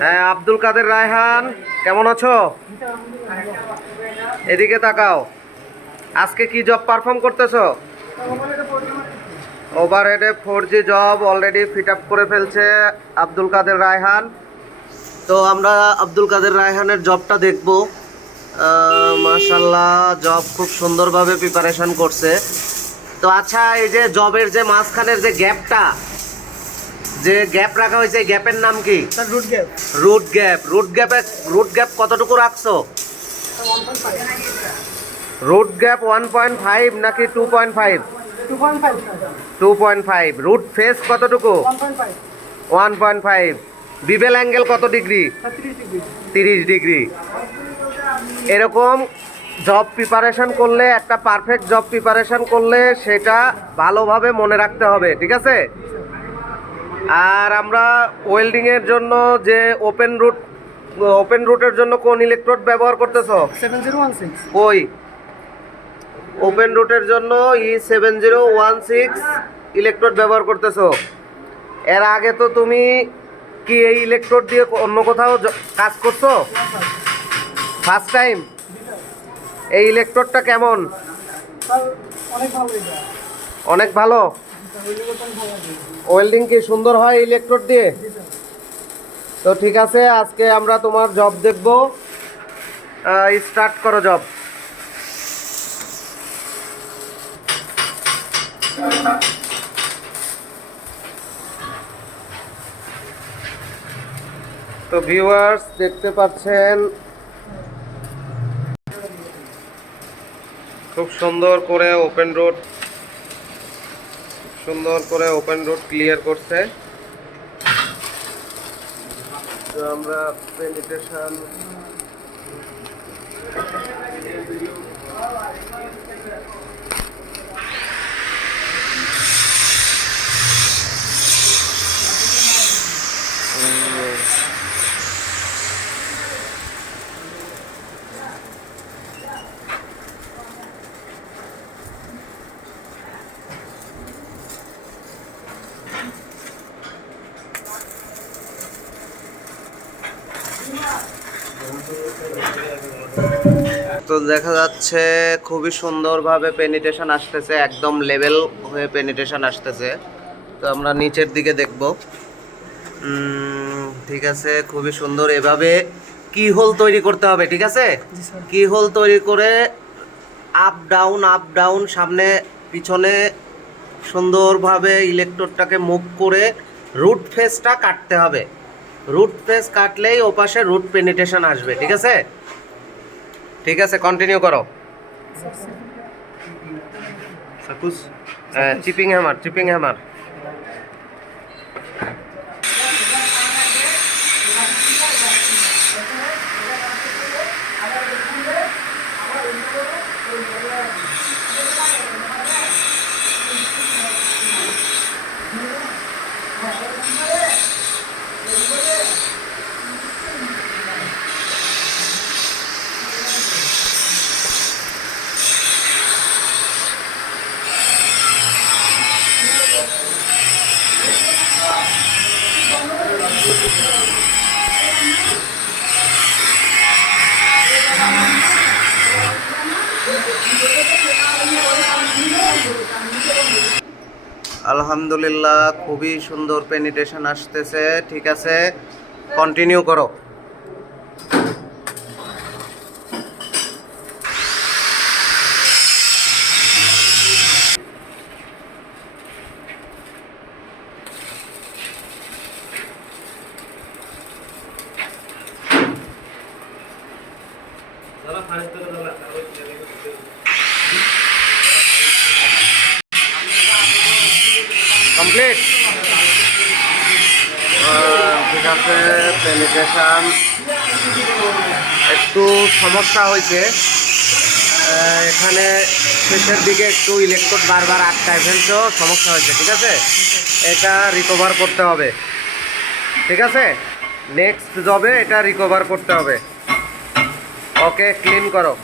হ্যাঁ আব্দুল কাদের রায়হান, কেমন আছো? এদিকে তাকাও। আজকে কি জব পারফর্ম করতেছো? ওভারহেডে four G job already fit up করে ফেলছে আব্দুল কাদের রায়হান। তো আমরা আব্দুল কাদের রায়হানের জবটা দেখব। মাশাল্লাহ জব খুব সুন্দরভাবে প্রিপারেশন করছে। তো আচ্ছা এই যে জবের যে মাঝখানের যে গ্যাপটা যে গ্যাপ রাখা হয়েছে এই গ্যাপের নাম কি? Root gap root gap root গ্যাপে রুট গ্যাপ কতটুকু রাখছো? Root gap one point five নাকি two point five two point five root face কতটুকু? One point five bevel angle কত ডিগ্রি তিরিশ ডিগ্রি এরকম জব প্রিপারেশন করলে একটা পারফেক্ট জব প্রিপারেশন করলে সেটা ভালোভাবে মনে রাখতে হবে ঠিক আছে? আর আমরা ওয়েল্ডিংয়ের জন্য যে ওপেন রুট ওপেন রুটের জন্য কোন ইলেকট্রোড ব্যবহার করতেছো? সেভেন জিরো ওয়ান সিক্স ওই। ওপেন রুটের জন্য E seven zero one six electrode ব্যবহার করতেছো। এর আগে তো তুমি কি এই ইলেকট্রোড দিয়ে অন্য কোথাও কাজ করছ? ফার্স্ট টাইম এই ইলেকট্রোডটা কেমন? অনেক ভালো? ওয়েল্ডিং কি সুন্দর হয় ইলেকট্রোড দিয়ে? তো ঠিক আছে, আজকে আমরা তোমার জব দেখব। স্টার্ট করো জব তো ভিউয়ার্স দেখতে পাচ্ছেন। খুব সুন্দর করে ওপেন রোড সুন্দর করে ওপেন রোড ক্লিয়ার করছে। তো আমরা পেনিট্রেশন তো দেখা যাচ্ছে খুবই সুন্দরভাবে পেনিটেশন আসতেছে একদম লেভেল হয়ে পেনিটেশন আসতেছে। তো আমরা নিচের দিকে দেখব। ঠিক আছে খুবই সুন্দর। এভাবে কি হোল তৈরি করতে হবে ঠিক আছে? কি হোল তৈরি করে আপ ডাউন আপ ডাউন সামনে পিছনে সুন্দরভাবে ইলেকট্রোডটাকে মুভ করে রুট ফেসটা কাটতে হবে। রুট ফেস কাটলেই ওপাশে রুট পেনিটেশন আসবে ঠিক আছে? ঠিক আছে কন্টিনিউ করো। চিপিং হ্যামার চিপিং হ্যামার আলহামদুলিল্লাহ খুবই সুন্দর পেনিটেশন আসতেছে ঠিক আছে? কন্টিনিউ করো। ঠিক আছে একটু সমস্যা হয়েছে। এখানে শেষের দিকে একটু ইলেকট্রোড বারবার আটকায় ফেলছো, সমস্যা হয়েছে, ঠিক আছে? এটা রিকভার করতে হবে। ঠিক আছে? নেক্সট জবে এটা রিকভার করতে হবে। ওকে ক্লিন করো।